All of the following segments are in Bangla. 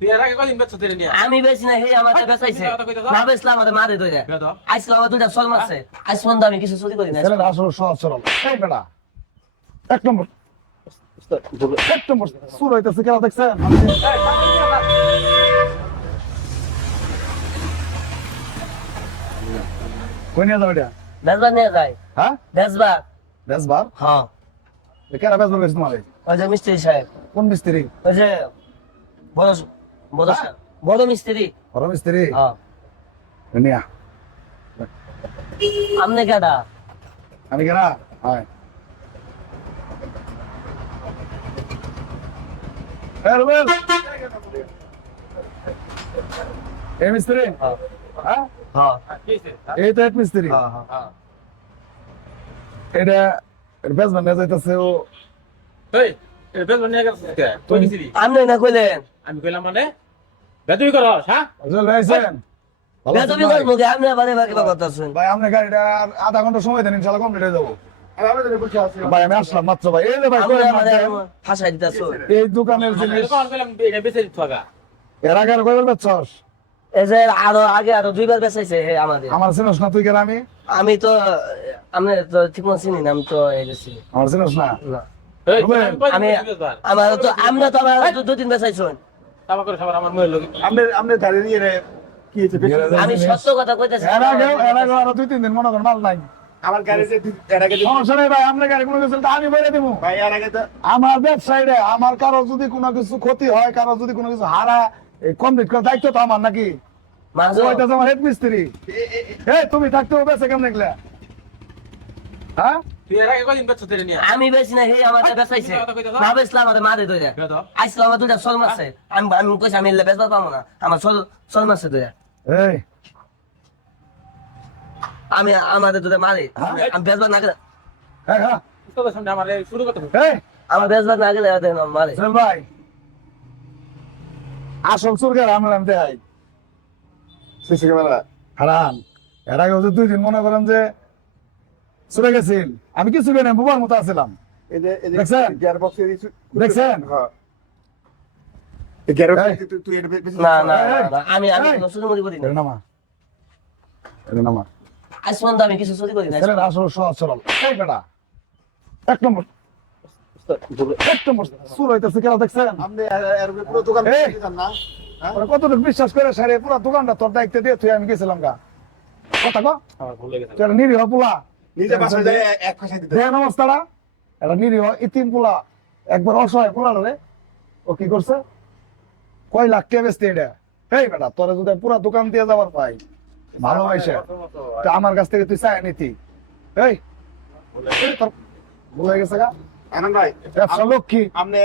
তুই এর আগে কদিন বেচছ তেরে নিয়া? আমি বেশি না, হে আমাদের বেচাইছে। না বেচলে আমাদের মারে ধরে। আইসলাম আমার দুইটা সল মারছে। আইস পর্যন্ত আমি কিছু চুরি করি না। ছেলেটা আসলে সহজ সরল। এই বেটা, এক নম্বর সুর হইতেছে কেন দেখছেন? কই নিয়ে যাও এটা? বেচবার নিয়ে যায়। হ্যাঁ, বেচবার? বেসবার হ্যাঁ। কেন বেসবার বেশ তোমার? ওই যে মিস্ত্রি সাহেব, কোন মিস্ত্রি? ওই যে বড় বড় সাহেব, বড় মিস্ত্রি। বড় মিস্ত্রি? হ্যাঁ। নিয়া আমনে কেডা? আমি কেনা? হ্যাঁ। রুবেল, এই মিস্ত্রি? হ্যাঁ। হ্যাঁ, হ্যাঁ। এই তো এক মিস্ত্রি। হ্যাঁ। এটা বেসবার নিয়ে যাইতেছে ও। এই এ বেচ বানিয়ে গেছিস কে? তুই গেছিলি? আমনে না কইলেন? আমি কইলাম মানে বেচবি করস, হ্যাঁ? বুঝলেন ভাইছেন? ভালো আছেন বেচবি ভাই? করবো কি? আমনে বারে বারে কথা শুন। ভাই আপনার গাড়িটা আর আধা ঘন্টা সময় দেন, ইনশাল্লাহ কমপ্লিট হয়ে যাবো। ভাই আমি আসলাম মাত্র ভাই। এই যে ভাই আমনে কই আমাদের মাত্র? ফাঁসাই দিতাছো। এই দোকানের আমি জিনিস তখন কইলাম এটা বেচে দিতে হবে। এর আগে আর কয়বার বেচছস? এই যে আগে আরো দুইবার বেচাইছে হে আমাদের। আমার চিনস না তুই? কেন আমি আমি তো আমনে তো ঠিক মতো চিনি না, আমি তো এই গেছি। আমার চিনস না? না। এই রুবেল, আমি আমার তো আমরা তো আমার দুই দিন বেচাইছুন। তাবা করে সবার আমার ময়ের লোক। আপনি দাঁড়িয়ে নিয়ে কি হয়েছে? আমি সত্য কথা কইতাছি। এর আগে আরো 2-3 দিন মনে করেন মাল নাই। আমার গাড়িতে এর আগে সমস্যা নেই ভাই, আপনার গাড়ি কোনো কিছু হলে তো আমি বলে দিব। ভাই এর আগে তো আমার ব্যবসায়ীরা, আমার কারো যদি কোনো কিছু ক্ষতি হয়, কারো যদি কোনো কিছু হারা, এই কমপ্লিট করার দায়িত্ব তো আমার নাকি? মাঝে ওইটা তো আমার হেড মিস্ত্রি। এই তুমি থাকতে হবে বেঁচে কেমন দেখলে? হ্যাঁ, তুই এর আগে কদিন বেচছ তেরে নিয়া? আমি বেশি না, হে আমাদের বেচাইছে। না বেচলে আমাদের মারে ধরে। আইসলাম আমার দুইটা সল মারছে। আমি কইছি আমি এলে বেচবার পাবো না। আমার সল মারছে ধরে। এই আমি আমাদের দুটো মারি। আমি বেচবার না গেলে হ্যাঁ হ্যাঁ, তোদের সামনে আমার শুরু করতে হবে। এই আমার বেচবার না গেলে মারে। চল ভাই, আসল সুরকার আমরা আমি দেখাই। সিসি ক্যামেরা হারান এর আগে ওদের 2 দিন মনে করেন যে চলে গেছিল, আমি কিছু না বোবার মতো আছিলাম। এই যে দেখছেন? গিয়ার বক্সে দেখছেন? হ্যাঁ, এই গিয়ার এই। তুই এটা না না এই, না, আমি এই। কোনো চুরি করি না। এটা নামা, এটা নামা। আজ পর্যন্ত আমি কিছু চুরি করি না। ছেলেটা আসলে সহজ সরল। এই বেটা, এক নম্বর সুর হইতেছে কেন দেখছেন? আপনি এর পুরো দোকান এই। দিতেন না? হ্যাঁ? ওরা কতটুকু বিশ্বাস করে সারে পুরো দোকানটা তোর দায়িত্ব দিয়ে তুই আমি গেছিলাম গা। কথা কো, আমার ভুল হয়ে গেছে। তুই একটা নিরীহ পোলা, নিজে বাসায় যায় এক পয়সা দিতে দেখেন অবস্থাটা। একটা নিরীহ ইতিম পোলা, একবার অসহায় পোলা রে ও কি করছে? কয় লাখ টাকা বেচতে এটা। এই বেটা, তোরা যদি পুরো দোকান দিয়ে যাবার পাই ভালোবাসে, তা আমার কাছ থেকে তুই চাই নিতি। এই তোর ভুল হয়ে গেছে গা। আনন্দ ভাই, ব্যবসা লোক কি আপনি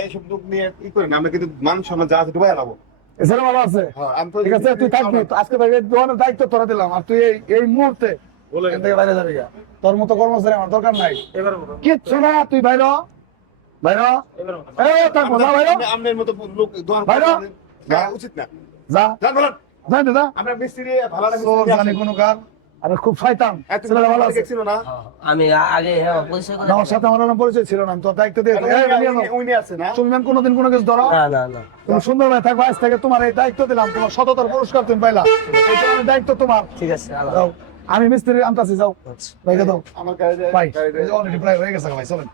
এই সব লোক নিয়ে কি করেন? আমরা কিন্তু মান সম্মান যা আছে ডুবাই লাবো। এছাড়া ভালো আছে? হ্যাঁ, আমি তো ঠিক আছে, তুই থাকবি। আজকে থেকে এই দোকানের দায়িত্ব তোরা দিলাম, আর তুই এই মুহূর্তে এখান থেকে বাইরে যাবি গা। তোর মতো কর্মচারী আমার দরকার নাই। এবার বলো। কিচ্ছু না, তুই বাইর হ। বাইর হ। এবার বলো। এই থাকবো, যা বাইর হ। আপনার মতো লোক দোকান ভাইরা? উচিত না। যা, যান বলেন, যাই দাদা। আমরা মিস্ত্রি ভালো লাগে চোর জানি কোনো কার, আরে খুব শয়তান। ছেলেটা ভালো আছে? ছিল না? আমি আগে পরিচয় করে না, আমার সাথে আমার কোনো পরিচয় ছিল না, আমি তোর দায়িত্ব দিয়ে উনি আছে না? তুমি ম্যাম কোনোদিন কোনো কিছু ধরো, না না না, তুমি সুন্দর ভাবে থাকবে। আজ থেকে তোমার এই দায়িত্ব দিলাম, তোমার সততার পুরস্কার তুমি পাইলা, এই কারণে দায়িত্ব তোমার। ঠিক আছে আল্লাহ। যাও, আমি মিস্ত্রি আনতাছি, যাও আচ্ছা। ভাইকে দাও। আমার গাড়িতে ভাই অলরেডি প্রায় হয়ে গেছে ভাই, চলেন।